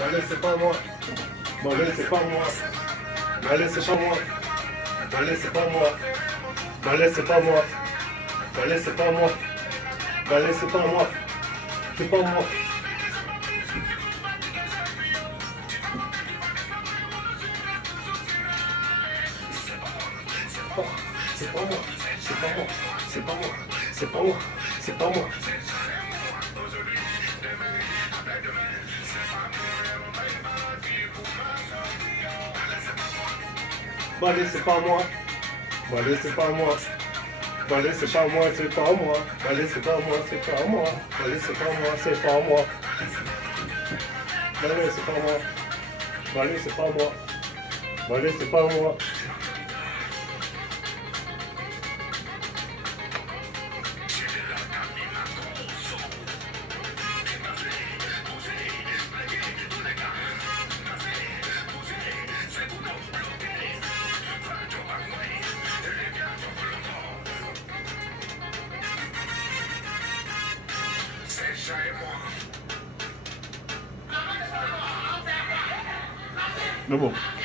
Balai, c'est pas moi. Balai, c'est pas moi. Balai, c'est pas moi. Balai, c'est pas moi. Balai, c'est pas moi. Balai, c'est pas moi. Balai, c'est pas moi. C'est pas moi. C'est pas moi. C'est pas moi. C'est pas moi. C'est pas moi. C'est pas moi. Balai, c'est pas moi. Balai, c'est pas moi. Balai, c'est pas moi, c'est pas moi. Balai, c'est pas moi, c'est pas moi. Balai, c'est pas moi, c'est pas moi. Balai, c'est pas moi. Balai, c'est pas moi. Balai, c'est pas moi. Mais bon.